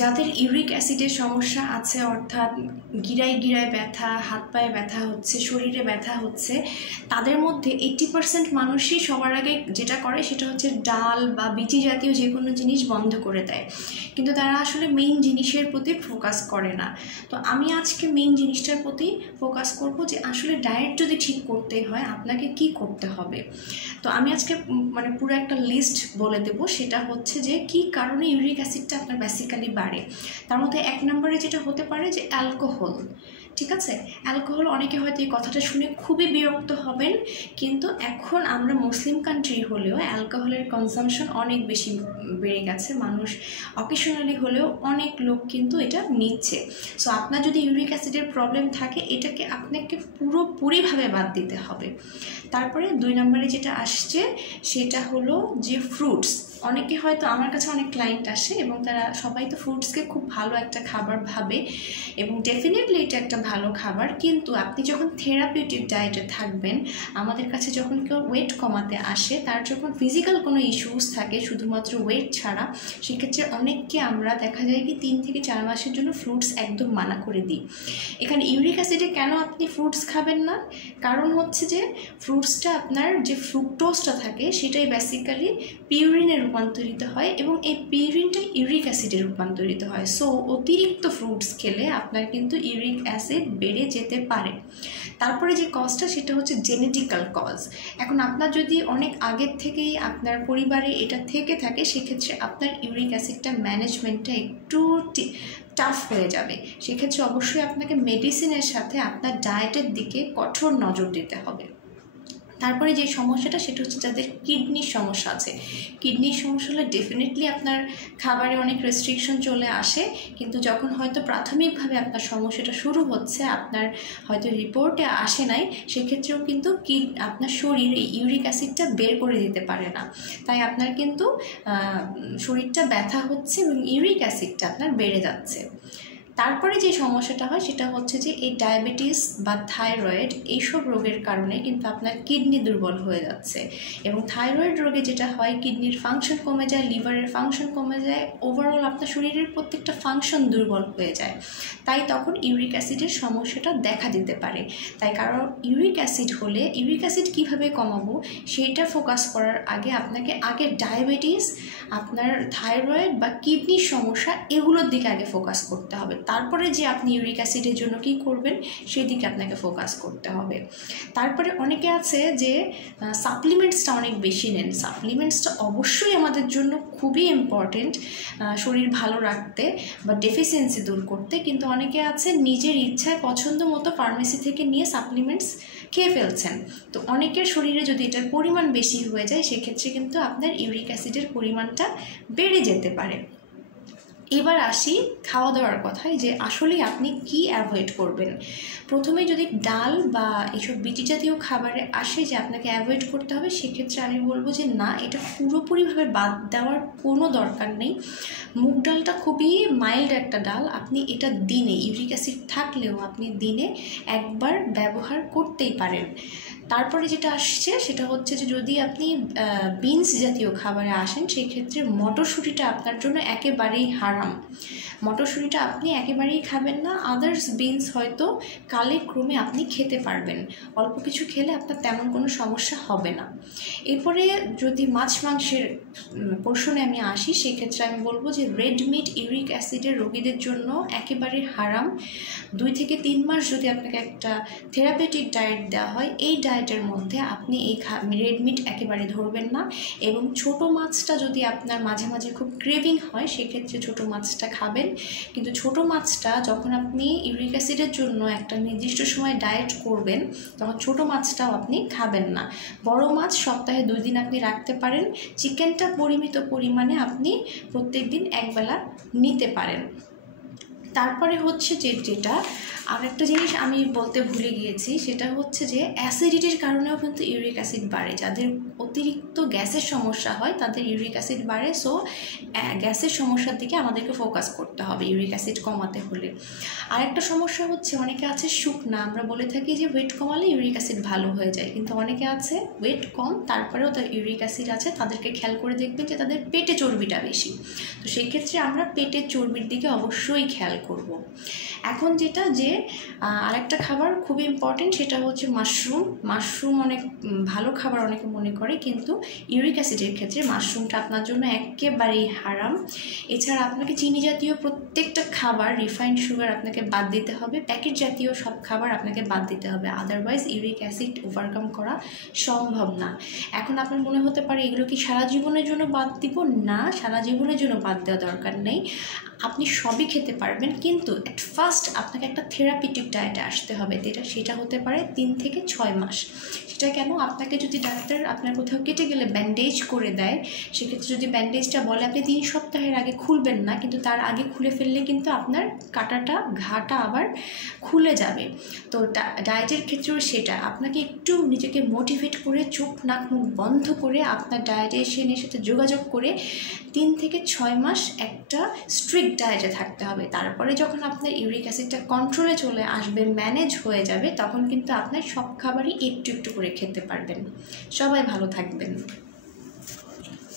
যাদের ইউরিক অ্যাসিডের সমস্যা আছে, অর্থাৎ গিরায় গিরায় ব্যথা, হাত পায়ে ব্যথা হচ্ছে, শরীরে ব্যথা হচ্ছে, তাদের মধ্যে 80% মানুষই সবার আগে যেটা করে সেটা হচ্ছে ডাল বা বীচি জাতীয় যে কোনো জিনিস বন্ধ করে দেয়, কিন্তু তারা আসলে মেইন জিনিসের প্রতি ফোকাস করে না। তো আমি আজকে মেইন জিনিসটার প্রতি ফোকাস করব যে আসলে ডায়েট যদি ঠিক করতে হয় আপনাকে কি করতে হবে। তো আমি আজকে মানে পুরো একটা লিস্ট বলে দেব, সেটা হচ্ছে যে কি কারণে ইউরিক অ্যাসিডটা আপনার বেসিক্যালি বাড়ে। তার মধ্যে 1 নম্বরে যেটা হতে পারে যে অ্যালকোহল। ঠিক আছে, অ্যালকোহল, অনেকে হয়তো এই কথাটা শুনে খুবই বিরক্ত হবেন, কিন্তু এখন আমরা মুসলিম কান্ট্রি হলেও অ্যালকোহলের কনজামশন অনেক বেশি বেড়ে গেছে, মানুষ অকেশনালি হলেও অনেক লোক কিন্তু এটা নিচ্ছে। সো আপনার যদি ইউরিক অ্যাসিডের প্রবলেম থাকে এটাকে আপনাকে পুরোপুরিভাবে বাদ দিতে হবে। তারপরে 2 নম্বরে যেটা আসছে সেটা হলো যে ফ্রুটস। অনেকে হয়তো আমার কাছে অনেক ক্লায়েন্ট আসে এবং তারা সবাই তো ফ্রুটসকে খুব ভালো একটা খাবার ভাবে এবং ডেফিনেটলি এটা একটা ভালো খাবার, কিন্তু আপনি যখন থেরাপিউটিক ডায়েটে থাকবেন, আমাদের কাছে যখন কেউ ওয়েট কমাতে আসে, তার যখন ফিজিক্যাল কোনো ইস্যুস থাকে শুধুমাত্র ওয়েট ছাড়া, সেক্ষেত্রে অনেককে আমরা দেখা যায় কি 3 থেকে 4 মাসের জন্য ফ্রুটস একদম মানা করে দিই। এখানে ইউরিক অ্যাসিডে কেন আপনি ফ্রুটস খাবেন না? কারণ হচ্ছে যে ফ্রুটসটা আপনার যে ফ্রুক্টোজটা থাকে সেটাই বেসিক্যালি পিউরিনে রূপান্তরিত হয় এবং এই পিউরিনটা ইউরিক অ্যাসিডে রূপান্তরিত হয়। সো অতিরিক্ত ফ্রুটস খেলে আপনার কিন্তু ইউরিক অ্যাসিড বেড়ে যেতে পারে। তারপরে যে কজটা সেটা হচ্ছে জেনেটিক্যাল কজ। এখন আপনার যদি অনেক আগের থেকেই আপনার পরিবারে এটা থেকে থাকে, সেক্ষেত্রে আপনার ইউরিক অ্যাসিডটা ম্যানেজমেন্টটা একটু টাফ হয়ে যাবে। সেক্ষেত্রে অবশ্যই আপনাকে মেডিসিনের সাথে আপনার ডায়েটের দিকে কঠোর নজর দিতে হবে। তারপরে যে সমস্যাটা সেটা হচ্ছে যাদের কিডনির সমস্যা আছে। কিডনির সমস্যা হলে ডেফিনেটলি আপনার খাবারে অনেক রেস্ট্রিকশন চলে আসে, কিন্তু যখন হয়তো প্রাথমিকভাবে আপনার সমস্যাটা শুরু হচ্ছে, আপনার হয়তো রিপোর্টে আসে নাই, সেক্ষেত্রেও কিন্তু আপনার শরীর এই ইউরিক অ্যাসিডটা বের করে দিতে পারে না, তাই আপনার কিন্তু শরীরটা ব্যথা হচ্ছে এবং ইউরিক অ্যাসিডটা আপনার বেড়ে যাচ্ছে। তারপরে যে সমস্যাটা হয় সেটা হচ্ছে যে এই ডায়াবেটিস বা থাইরয়েড এইসব রোগের কারণে কিন্তু আপনার কিডনি দুর্বল হয়ে যাচ্ছে, এবং থাইরয়েড রোগে যেটা হয় কিডনির ফাংশন কমে যায়, লিভারের ফাংশন কমে যায়, ওভারঅল আপনার শরীরের প্রত্যেকটা ফাংশন দুর্বল হয়ে যায়, তাই তখন ইউরিক অ্যাসিডের সমস্যাটা দেখা দিতে পারে। তাই কারণ ইউরিক অ্যাসিড হলে ইউরিক অ্যাসিড কীভাবে কমাবো সেইটা ফোকাস করার আগে আপনাকে আগে ডায়াবেটিস, আপনার থাইরয়েড বা কিডনির সমস্যা এগুলোর দিকে আগে ফোকাস করতে হবে, তারপরে যে আপনি ইউরিক অ্যাসিডের জন্য কী করবেন সেই দিকে আপনাকে ফোকাস করতে হবে। তারপরে অনেকে আছে যে সাপ্লিমেন্টসটা অনেক বেশি নেন। সাপ্লিমেন্টসটা অবশ্যই আমাদের জন্য খুবই ইম্পর্টেন্ট শরীর ভালো রাখতে বা ডেফিসিয়েন্সি দূর করতে, কিন্তু অনেকে আছে নিজের ইচ্ছায় পছন্দ মতো ফার্মেসি থেকে নিয়ে সাপ্লিমেন্টস খেয়ে ফেলছেন। তো অনেকের শরীরে যদি এটার পরিমাণ বেশি হয়ে যায় সেক্ষেত্রে কিন্তু আপনার ইউরিক অ্যাসিডের পরিমাণটা বেড়ে যেতে পারে। এবার আসি খাওয়া দাওয়ার কথায়, যে আসলে আপনি কি অ্যাভয়েড করবেন। প্রথমে যদি ডাল বা এইসব বীজি জাতীয় খাবারে আসে যে আপনাকে অ্যাভয়েড করতে হবে, সেক্ষেত্রে আমি বলবো যে না, এটা পুরোপুরিভাবে বাদ দেওয়ার কোনো দরকার নেই। মুগ ডালটা খুবই মাইল্ড একটা ডাল, আপনি এটা দিনে ইউরিক অ্যাসিড থাকলেও আপনি দিনে একবার ব্যবহার করতেই পারেন। তারপরে যেটা আসছে সেটা হচ্ছে যে যদি আপনি বিনস জাতীয় খাবারে আসেন, সেক্ষেত্রে মটরশুঁটিটা আপনার জন্য একেবারেই হারাম। মটরশুঁটিটা আপনি একেবারেই খাবেন না। আদার্স বিনস হয়তো কালে আপনি খেতে পারবেন, অল্প কিছু খেলে আপনার তেমন কোনো সমস্যা হবে না। এরপরে যদি মাছ মাংসের পোর্শনে আমি আসি, সেক্ষেত্রে আমি বলবো যে রেড মিট ইউরিক অ্যাসিডের রোগীদের জন্য একেবারে হারাম। 2 থেকে 3 মাস যদি আপনাকে একটা থেরাপিউটিক ডায়েট দেওয়া হয়, এই ডায়েটের মধ্যে আপনি এই রেড মিট একেবারে ধরবেন না। এবং ছোট মাছটা যদি আপনার মাঝে মাঝে খুব ক্রেভিং হয়, সেক্ষেত্রে ছোট মাছটা খাবেন, কিন্তু ছোট মাছটা যখন আপনি ইউরিক অ্যাসিডের জন্য একটা নির্দিষ্ট সময় ডায়েট করবেন, তখন ছোট মাছটাও আপনি খাবেন না। বড় মাছ সপ্তাহে 2 দিন আপনি রাখতে পারেন। চিকেনটা পরিমিত পরিমাণে আপনি প্রত্যেক দিন একবেলা নিতে পারেন। তারপরে হচ্ছে যেটা আরেকটা জিনিস আমি বলতে ভুলে গিয়েছি, সেটা হচ্ছে যে অ্যাসিডিটির কারণেও কিন্তু ইউরিক অ্যাসিড বাড়ে। যাদের অতিরিক্ত গ্যাসের সমস্যা হয় তাদের ইউরিক অ্যাসিড বাড়ে। সো গ্যাসের সমস্যার দিকে আমাদেরকে ফোকাস করতে হবে ইউরিক অ্যাসিড কমাতে হলে। আরেকটা সমস্যা হচ্ছে অনেকে আছে শুকনা, আমরা বলে থাকি যে ওয়েট কমালে ইউরিক অ্যাসিড ভালো হয়ে যায়, কিন্তু অনেকে আছে ওয়েট কম তারপরেও তার ইউরিক অ্যাসিড আছে, তাদেরকে খেয়াল করে দেখবেন যে তাদের পেটে চর্বিটা বেশি। তো সেই ক্ষেত্রে আমরা পেটের চর্বির দিকে অবশ্যই খেয়াল করব। এখন যেটা যে আরেকটা খাবার খুবই ইম্পর্টেন্ট, সেটা হচ্ছে মাশরুম অনেক ভালো খাবার অনেকে মনে করে, কিন্তু ইউরিক অ্যাসিডের ক্ষেত্রে মাশরুমটা আপনার জন্য একেবারেই হারাম। এছাড়া আপনাকে চিনি জাতীয় প্রত্যেকটা খাবার, রিফাইন্ড সুগার আপনাকে বাদ দিতে হবে, প্যাকেট জাতীয় সব খাবার আপনাকে বাদ দিতে হবে, আদারওয়াইজ ইউরিক অ্যাসিড ওভারকাম করা সম্ভব না। এখন আপনার মনে হতে পারে এগুলো কি সারা জীবনের জন্য বাদ দিব? না, সারা জীবনের জন্য বাদ দেওয়া দরকার নেই, আপনি সবই খেতে পারবেন, কিন্তু অ্যাট ফার্স্ট আপনাকে একটা থেরাপিটিক ডায়েটে আসতে হবে। সেটা হতে পারে 3 থেকে 6 মাস। সেটা কেন? আপনাকে যদি ডাক্তার আপনার কোথাও কেটে গেলে ব্যান্ডেজ করে দেয়, সেক্ষেত্রে যদি ব্যান্ডেজটা বলে আপনি 3 সপ্তাহের আগে খুলবেন না, কিন্তু তার আগে খুলে ফেললে কিন্তু আপনার ঘাটা আবার খুলে যাবে। তো ডায়েটের ক্ষেত্রেও সেটা আপনাকে একটু নিজেকে মোটিভেট করে চোখ নাক মুখ বন্ধ করে আপনার ডায়েটিশিয়ানের সাথে যোগাযোগ করে 3 থেকে 6 মাস একটা স্ট্রিক্ট ডায়েটে থাকতে হবে। তারপরে যখন আপনার ইউরিক অ্যাসিডটা কন্ট্রোলে চলে আসবে, ম্যানেজ হয়ে যাবে, তখন কিন্তু আপনার সব খাবারই একটু একটু করে খেতে পারবেন। সবাই ভালো থাকবেন।